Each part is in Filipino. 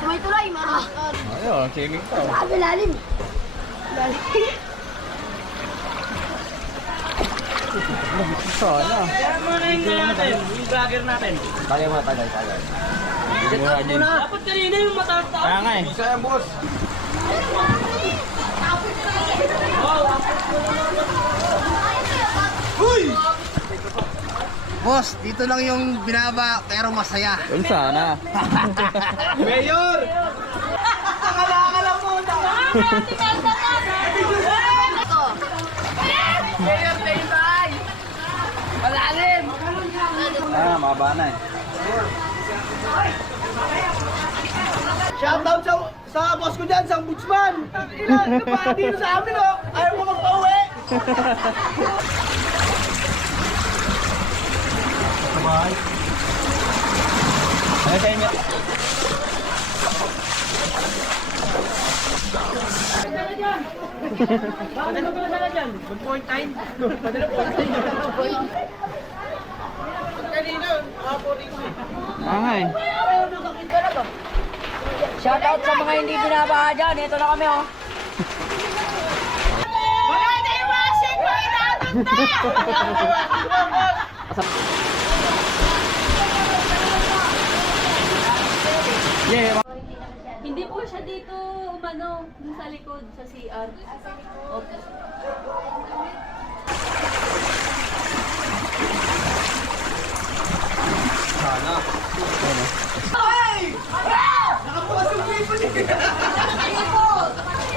Tuloy-tuloy, mga. Ayun, singing ka. Sabi lalim. Lalim. Sana. Kaya muna yung natin, yung vlogger natin. Tagal mo, tagal. Mura din. Dapat kanina yung mataas-taas. Kaya nga eh. Isa yan, boss. Boss, dito lang yung binaba pero masaya. Yun sana. Mayor! Mababa na eh. Shoutout sa boss ko dyan, sa ombudsman. Ilan pa dito sa amin, oh. Ayaw mo magpa-uwi. Sabay. Ano sa inyo? Padala ko na dyan. Good point time. Padala ko na dyan. Kanina, Nga eh. Shoutout sa mga hindi binabaha dyan. Ito na kami, oh. Wala na yung washing ko! Inatanda! Yeah. Hindi po siya dito umano, dun sa likod, sa CR. Opo. Sana.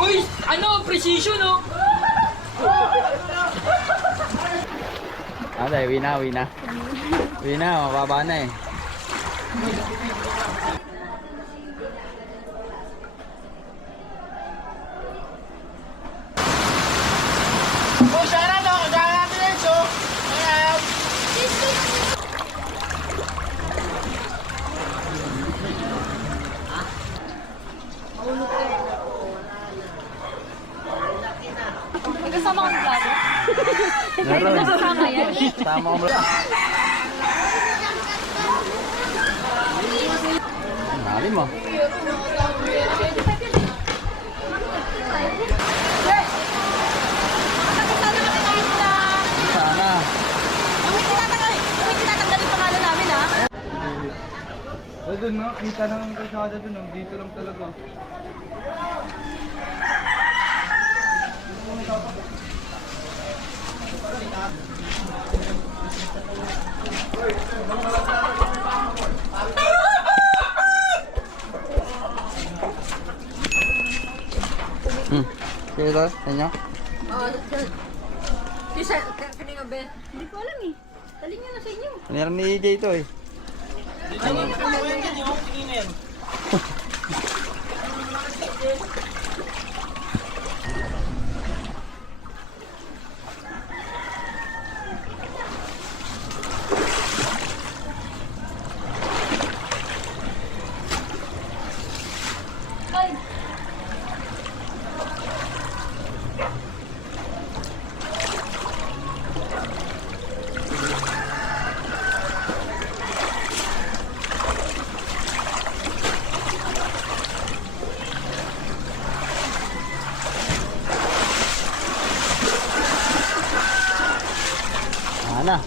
Uy, ano, precision, oh. Wina. Wina, mababa na eh. Oh, sana, no? Kaya natin yan, so. Ayan. Magkasama kang vlog. Meron. Magkasama yan. Tama ko ba? Nali mo. Sana. Huwag tinatanggalin pangalan namin, ha? Doon, no? Kita na ng kalsada doon, no? Dito lang talaga. Sige daw, inyo? Isa, kanina ba? Hindi ko alam eh. Talin nyo na sa inyo. Meron ni EJ ito eh. Ay! Sana.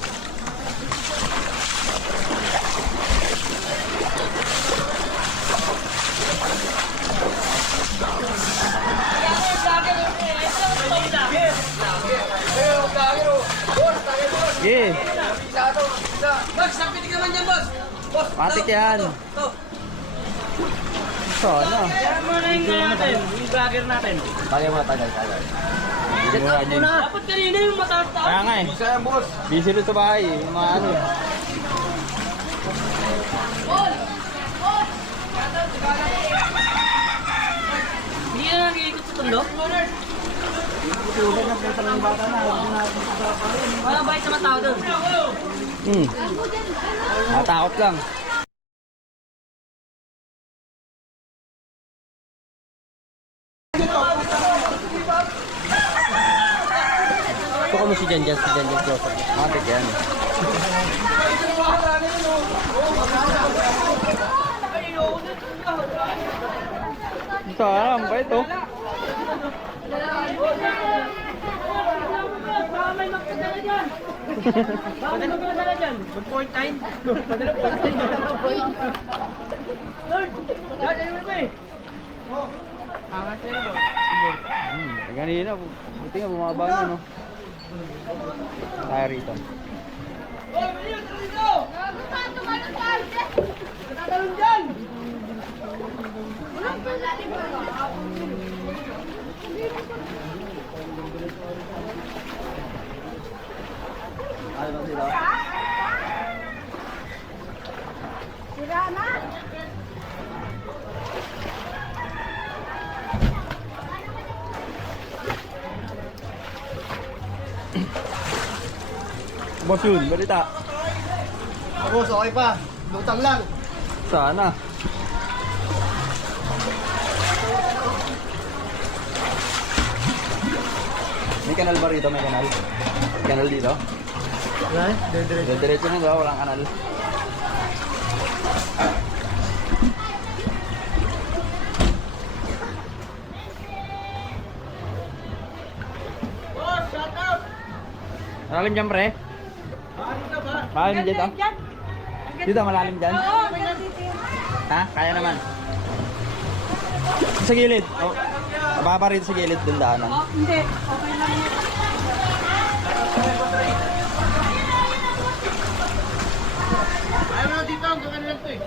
Sige. Boss, napitig naman dyan, boss. Boss, Matik yan. Sana. Kaya muna yung natin, yung vlogger natin. Tagal mo, tagal. Mura din. Dapat kanina yung mataas-taas. Kaya nga eh. isa yan, boss. Busy rin sa bahay eh. Yung mga ano eh. Hindi na nag-iikot sa tondo? Wala bait sa mga tao doon. Natakot lang. Ito kamo si Janjan close up. Matik yan. Sarap ba ito? Baka may magpadala dyan. Padala ko padala dyan. 1.9. Padala ko padala. Lord, dahil ano ba eh? Angat sa'yo ba? Ganina, buti nga bumaba na, no? Tayo rito. Tatalon dyan! Ano ba sila? Sira na. Boss yun, balita. Boss, okay pa. Lutang lang. Sana. May kanal ba rito? May kanal? May kanal dito? Wala eh, dire-diretso. Diretso na daw, walang kanal. Boss, shout out! Malalim dyan, pre? Malalim dito? Dito, malalim dyan? Ha? Kaya naman. Sa gilid. Oh. Mababa rito sa gilid, dun daanan. Hindi. Okay lang yun. Ayaw na dito, ang gawin lang ito eh.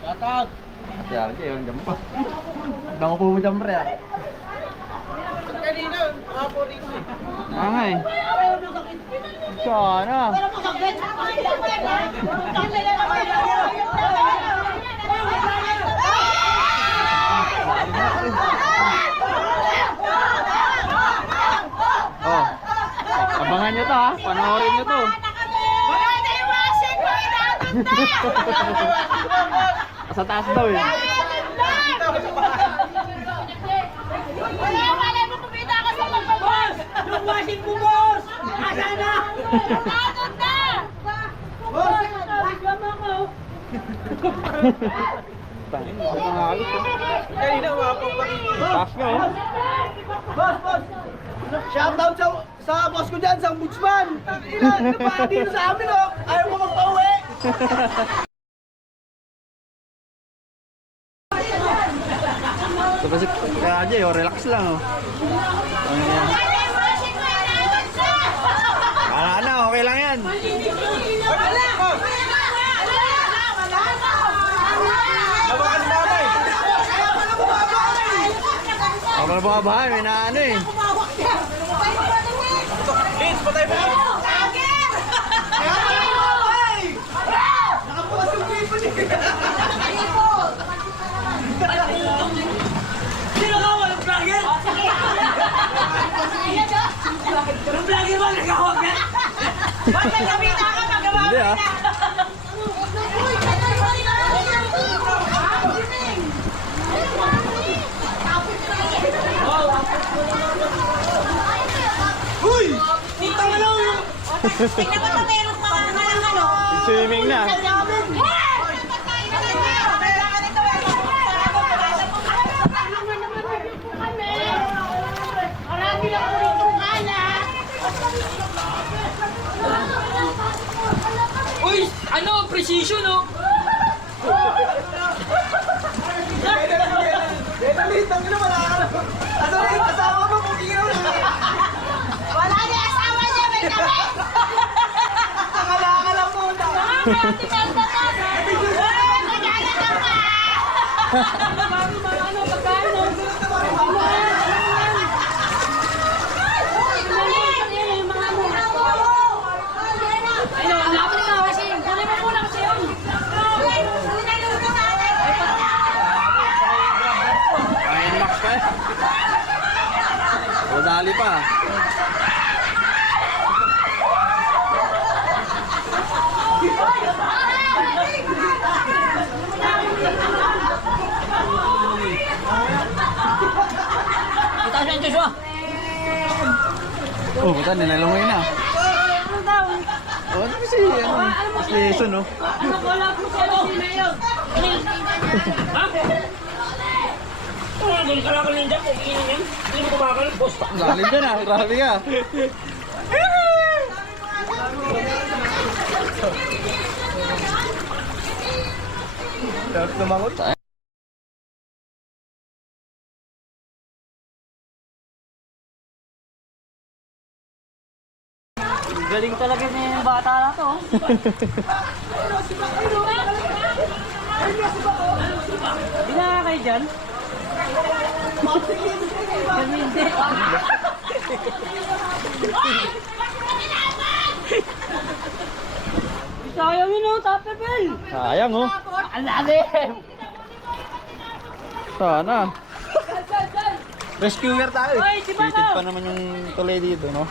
Shout out! Kaya yun, dyan pa. Bango po mo dyan, pre. Ah. Kanina, ako dito eh. Nga eh. Sana. Oh. Abangan nyo to ha. Panoorin nyo to. Wala na yung washing ko. Inagunda. Sa taas daw eh. Wala, wala mo kumita ka sa pagbabas. Yung washing ko, boss! Asa na? Inagunda. Boss! Bigyan mo ako. Tangin, nangalis oh. Kanina, wapang pa rin. Taas nga oh. Boss, boss! Shout out sa boss ko dyan, sa ombudsman! Ilan na pa dito sa amin, oh! Ayaw mo magpa-uwi! So kasi kaya aja yo, relax lang oh. Ano yan? Wala na, okay lang yan. Ako na bumabahan, may naano eh. Vince, patay mo! Nakabukas yung people niya! Sino ka? Walang vlogger? Walang vlogger ba? Nagkawag na? Ba't nagkabita ka? Magawa Hindi ah. Uy! Dito mo lang yung... Tingnan mo na meron mga ano. Swimming na. Marami lang po rito kala. Uy! Ano? Precision, oh! Dali, tangin na, wala ka na! Asa na yung kasama mo? Pagkiraw na! Wala na asawa niya, may kami. Wala ka lang po! Mga tinanda ka. Ay, nagana ka pa. Bago ba ano? Pagkain, oh! Ayun, ang lapit na kasi. Kunin mo muna kasi yun. Ay, max pa eh. O, dali pa. Itaas na yung Joshua. Oh, buta, nilalungoy na. Oh, ano kasi, lesson, no? Ano ko lang po sa sila yun? Lalim dyan ah, grabe ka. Dapat tumangot. Galing talaga na yung bata na to. Hindi na kayo dyan? Kami hindi. Sayang yun o, Tupper Bell. Sayang, oh. Ang lalim. Sana. Rescuer tayo. Hoy, di ba Hated pa naman yung tulay dito, no?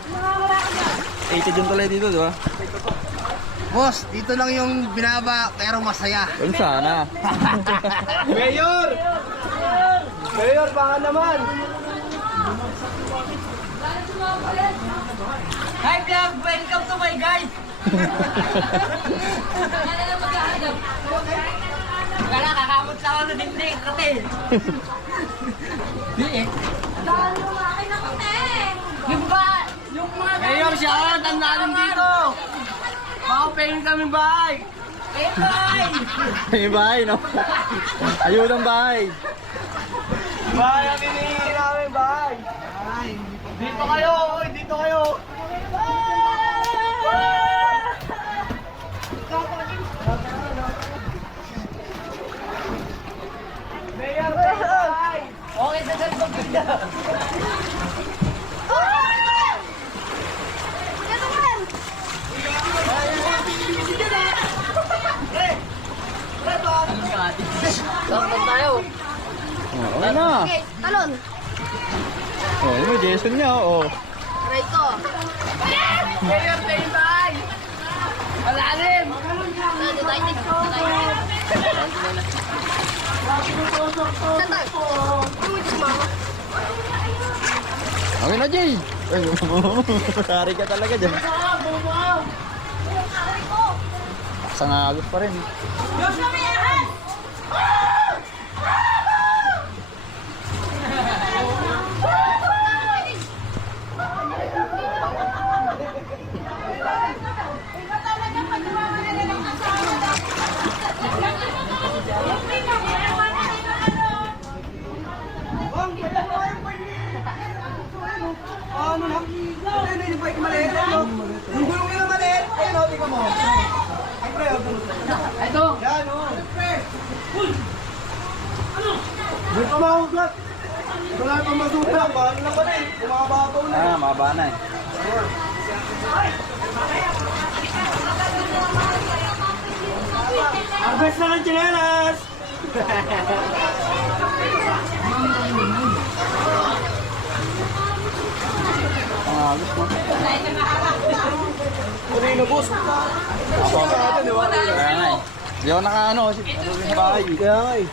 Hated yung tulay dito, di ba? Boss, dito lang yung binaba pero masaya. Yun sana. Mayor! Mayor, baka naman. Hi vlog, welcome to my guys. Kala, kakamot lang ako sa dingding. Kati. Di eh. Yung ba? Yung mga... Mayor, siya, ang lalim dito. Makapengin kami bahay. Yung bahay, no? Ayun ang bahay. Bahay ang hinihingi namin, bahay. Dito kayo, oy, dito kayo. Mayor, bahay. Okay, dagal ko ganda. Lockdown tayo. Oo na. Talon. Oh, yun may Jason niya, oh. Try ko. Mayor, tayo bahay. Malalim. Saan tayo? Okay na, Jay. Sari ka talaga dyan. Sangagos pa rin. Ano na? Ano yung bike maliit? Yung gulong nila maliit. Ayun, o, tingnan mo. Ay, pre, Ito. yan, o. May pamahugat. Wala pang masulat. Mahal na pala eh. Bumababaw na. Ah, mababa na eh. Harvest na ng chinelas! Sangagos, no? Ano yung nabos? Kaya nga eh. Hindi ako naka-ano, kasi ano sa bahay. Kaya nga eh.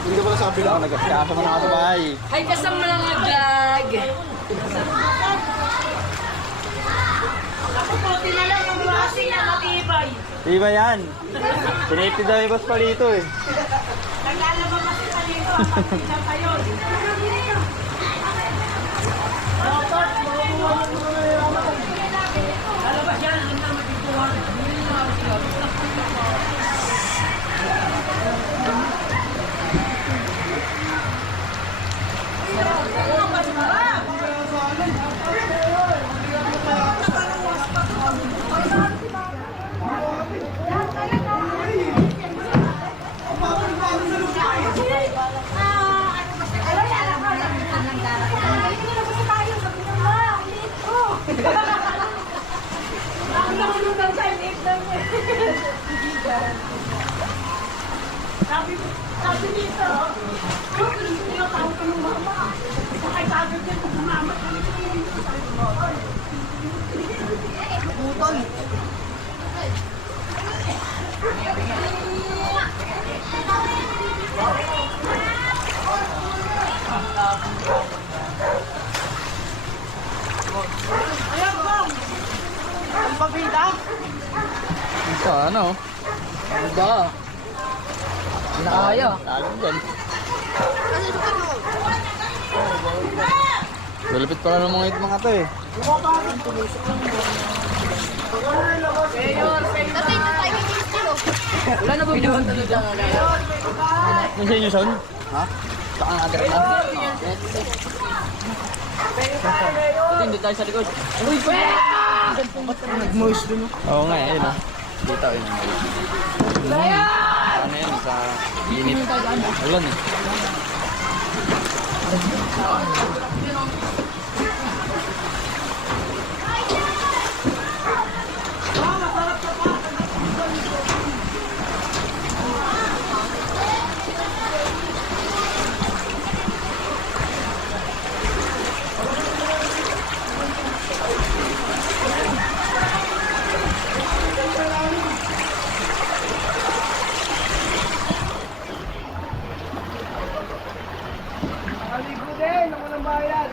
Hindi ka pala sa kabila. Nag-askasa mo na ako sa bahay. Ay, kasama lang ang vlog. Iba yan. Sinipid daw yung boss pa dito eh. Pag-video Ito, ano? Ano ba? Nakaya. Talo dyan. Lalapit pala ng mga to eh. Wala na ba binuhan tuloy dyan? Yung sa inyo, son? Ha? Saka ang agar na? Hindi tayo sa likod. Uy, Moist dun. Oo nga, ayun o. Dito, ayun. Ano yan, sa init. Ulan eh. Aligo din, ang walang bayad.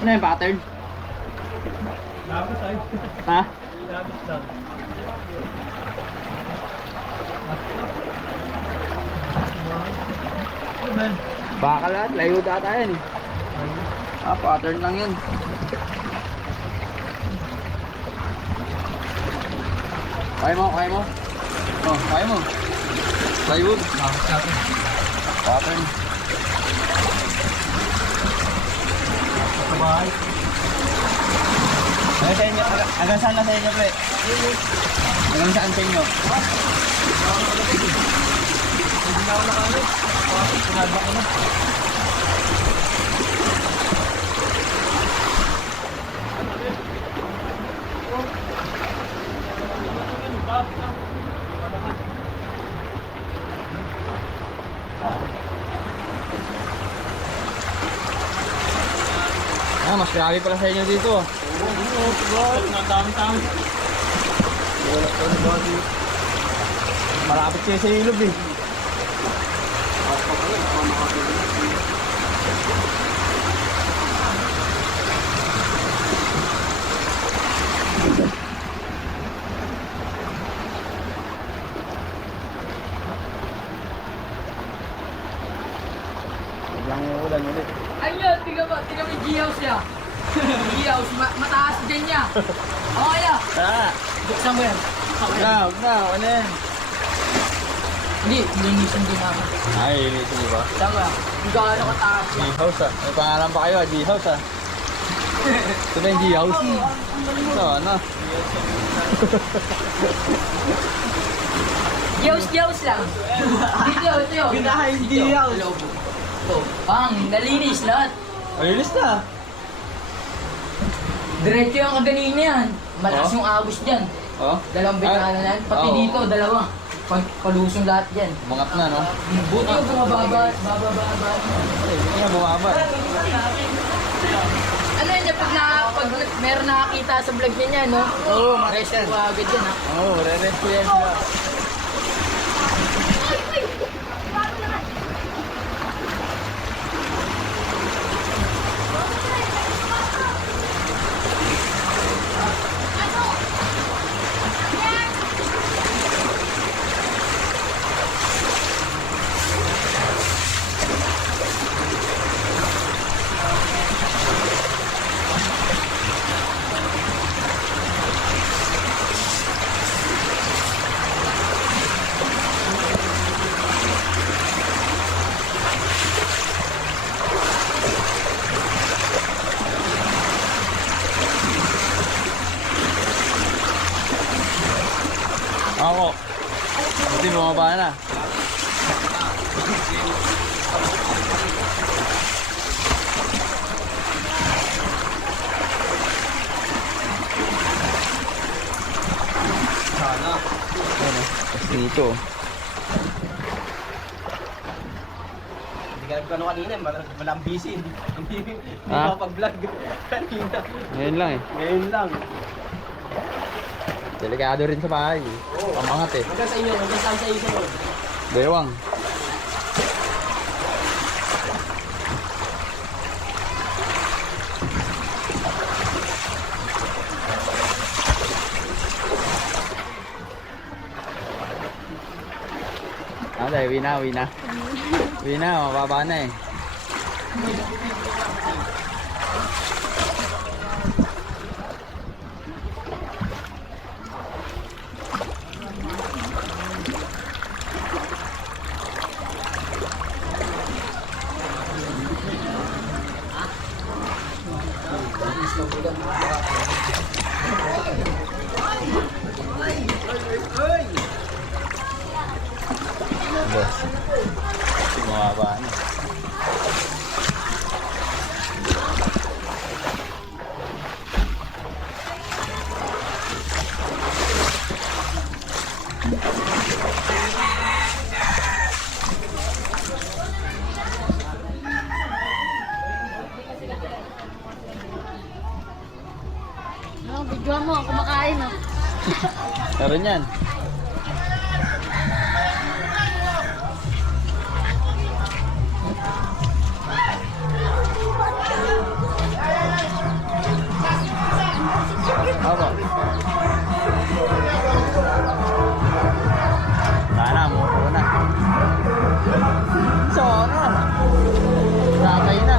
Ano yung pattern? Ha? Baka lahat, layo data yan eh. Ah, pattern lang yan. Kaya mo, kaya mo. Oh, kaya mo. Plywood. Pattern. Hanggang sa inyo, hanggang saan na sa inyo, pre? Hanggang saan sa inyo? Ah, mas grabe pala sa inyo dito. Malapit kayo sa ilog eh. Biglang uulan ulit. Ayun, tingnan mo yung G-house niya. G-house, mataas dyan niya. Okay na. Tara! Buksan mo yan. Huwag na, ano yan? Hindi, linisin din namin. Ay, ito di ba? Tama, kung gaano kataas yan. G-House ah. May pangalan pa kayo ah, G-House ah. Ito na yung G-House. Ito, ano? G-house lang. Dito, ito yun. Ginahin G-house. Ito, bang, nalinis lahat. Malinis na. Diretso yung kaganina yan. Malakas yung agos dyan. Oh? Dalawang bintana na yan. Pati Oo. dito, dalawa. Palusong lahat dyan. Umangat na, no? Buti yung bumababa. Ay, hindi nga bumaba. Ano yun, pag meron nakakita sa vlog niya, no? Oo, Rest ko agad yan, ha? Oo, re-rest ko yan sila. Ako. Buti bumaba na. Sana. Ano? Dito. Hindi ka nagkano kanina, walang busy. Hindi Ha? makapag-vlog kanina. Ngayon lang eh. Ngayon lang. Delikado rin sa bahay. Pamangat eh. Hanggang sa inyo, hanggang saan sa inyo sa loob. Bewang. Ano tayo? Uwi na. Uwi na, mababa na eh. Boss. Bumaba na. Ano, video mo, kumakain oh. Meron yan. Apa? Sana mo na. So, ano? Sakay na.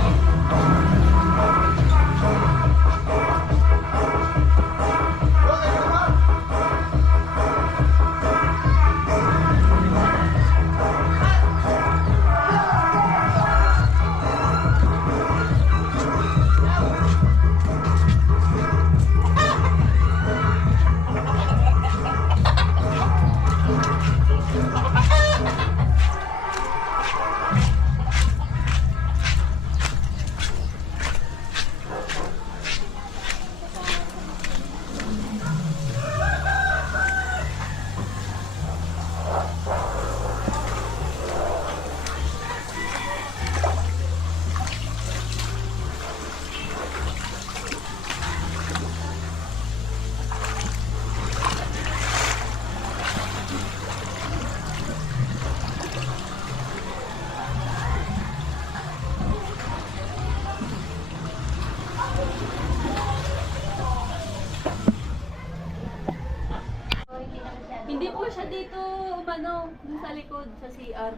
Hindi po siya dito umano, dun sa likod, sa CR.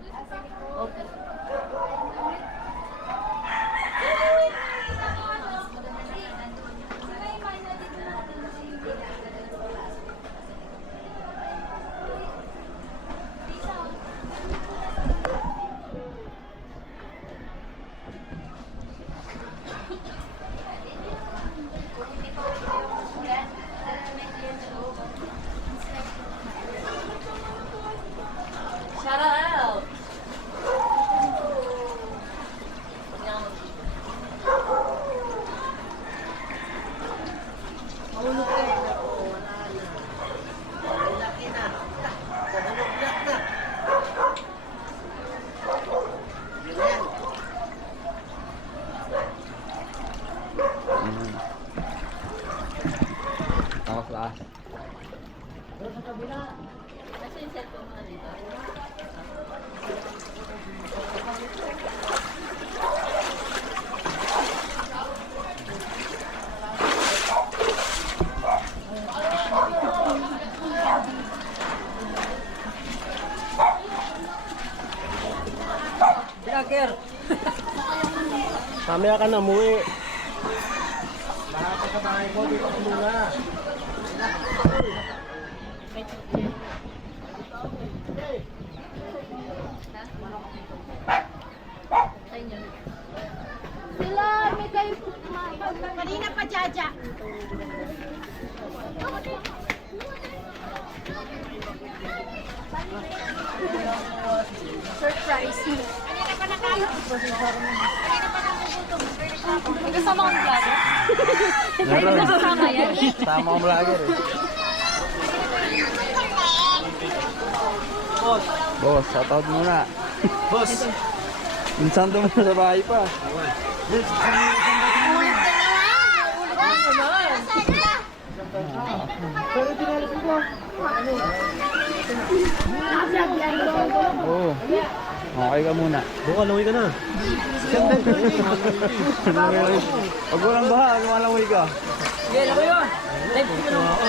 Opo. Shout out! Takas lakas. Kasi yung cellphone mo na dito. Jacker! Mamaya ka na muwi. Sa inyo. Sila, may kayo kanina pa, Jaja. Surprise. Kanina pa nakalo. Kanina pa nagugutom. Magkasama kang vlogger? Meron. Kasama yan. Sama akong vlogger eh. Boss, shoutout muna. Boss. Minsan doon sa bahay pa. Ulit ka na lang. Ulit ka na. Oo. Okay ka muna. Buka, langoy ka na. Pag walang baha, lumalangoy ka. Sige, alam mo yun. Live ko lang ako.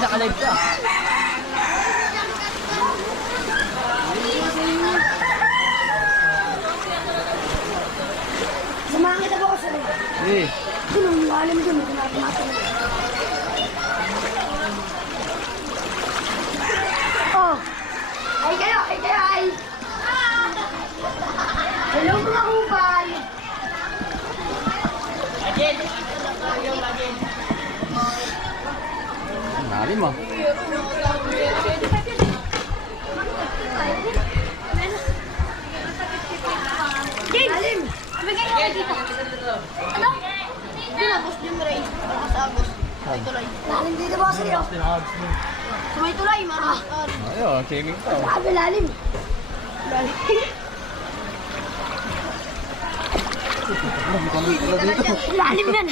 Naka-live ka. Samahan kita po kasi. Sige. Doon ang lalim doon. Ginagawa. Oh. Ay kayo, ay. Hello mga kupal. Lalim ah. Lalim. Bigay ko kayo dito. Ano? Binabos yung Ray. Sa Agos. Tuloy. Lalim dito ba sa'yo? Tuloy, mara. Ayun, swimming ka. Grabe lalim. Lalim yan.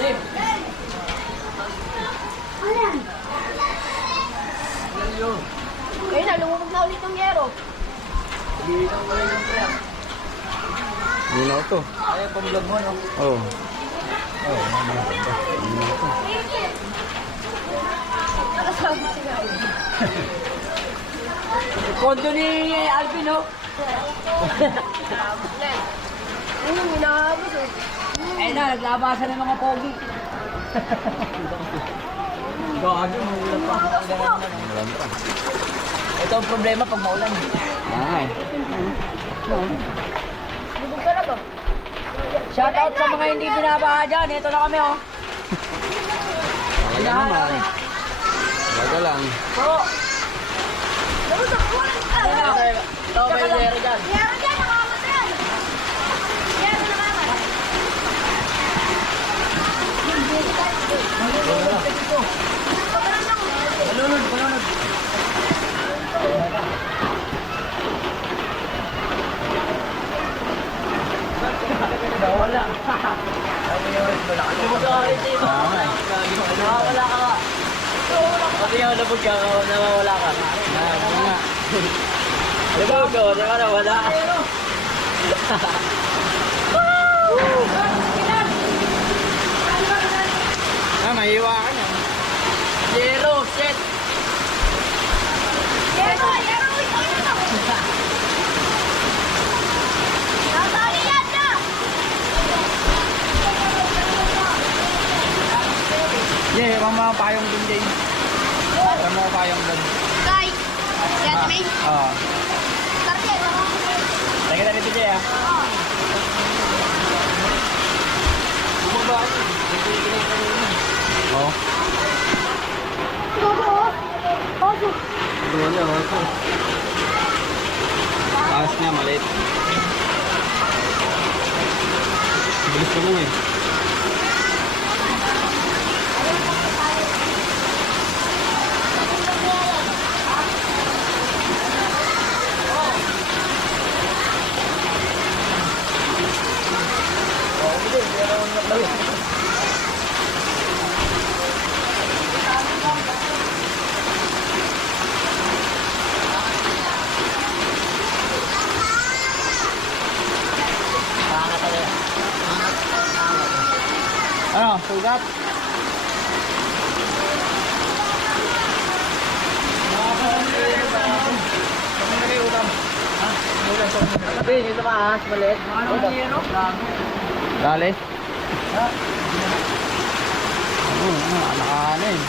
Live. Ano yan? Ayun na, lumubog na ulit ng yero. Linaw to. Ay, pang-vlog mo, no? Oo. Nakasama sila. Kondo ni Alvin, no? Ayun, hinahabos eh. Eh na, naglabasan ng mga pogi. Gagi, maulan pa. Ulan pa. Ito ang problema pag maulan. Ay. Lubog talaga. Shout out sa mga hindi binabaha dyan. Ito na kami, oh. Talaga naman. Talaga lang. Oo. Lubog ako. Ayun na. Ito may zero dyan. Yero dyan, nakakamata yan. Yero nakakamata. Malunod, malunod. Wala. Nawawala ka nga. Pati yung labog ka, nawawala ka. Nga. Labog ka, di ba nawala? Ah, mahiwa ka na. Zero, shit. Yero, ito. Nasali yan na. Yeah, yung mga payong dun, Jay. Yung mga payong dun. Kay. Yan, May. Oo. Target, ako. Teka na dito, Jay, ah. Oo. Oso. Wala, wala. Taas niya, maliit. Bilis ko lang eh. Ano, sugat? Sabi, dito ka, maliit. Ano ang zero? Dali. Ano eh.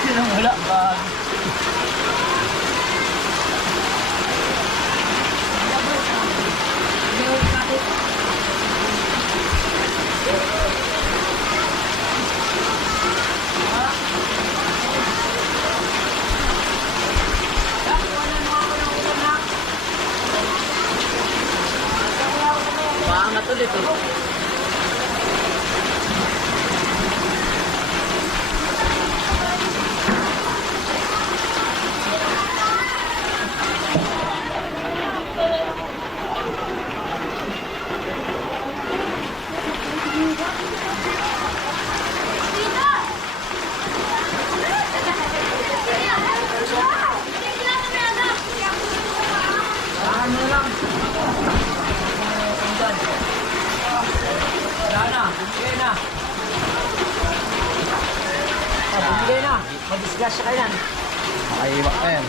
Sino wala ba? Paangat ulit eh. Bumigay na. Bumigay na. Madisgrasya ka yan. Makaiwak ka yan.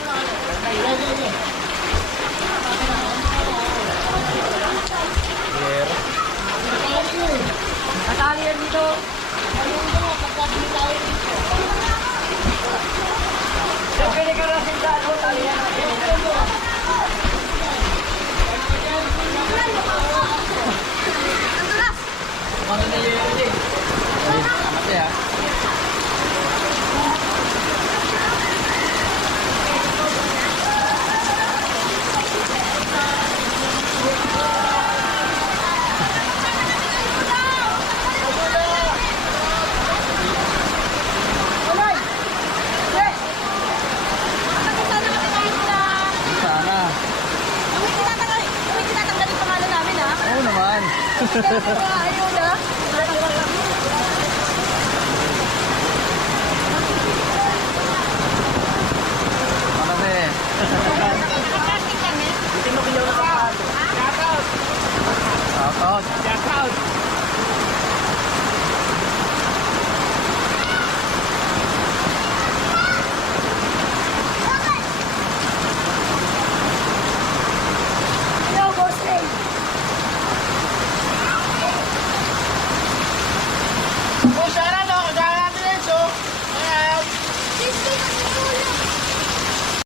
Pero, Natali yan dito. Pwede ka rin sa ano, tali yan. Ano na yun eh? mati ha. Sana. Huwag kita tanggalin pangalan namin, ha? Oo naman. Ayun,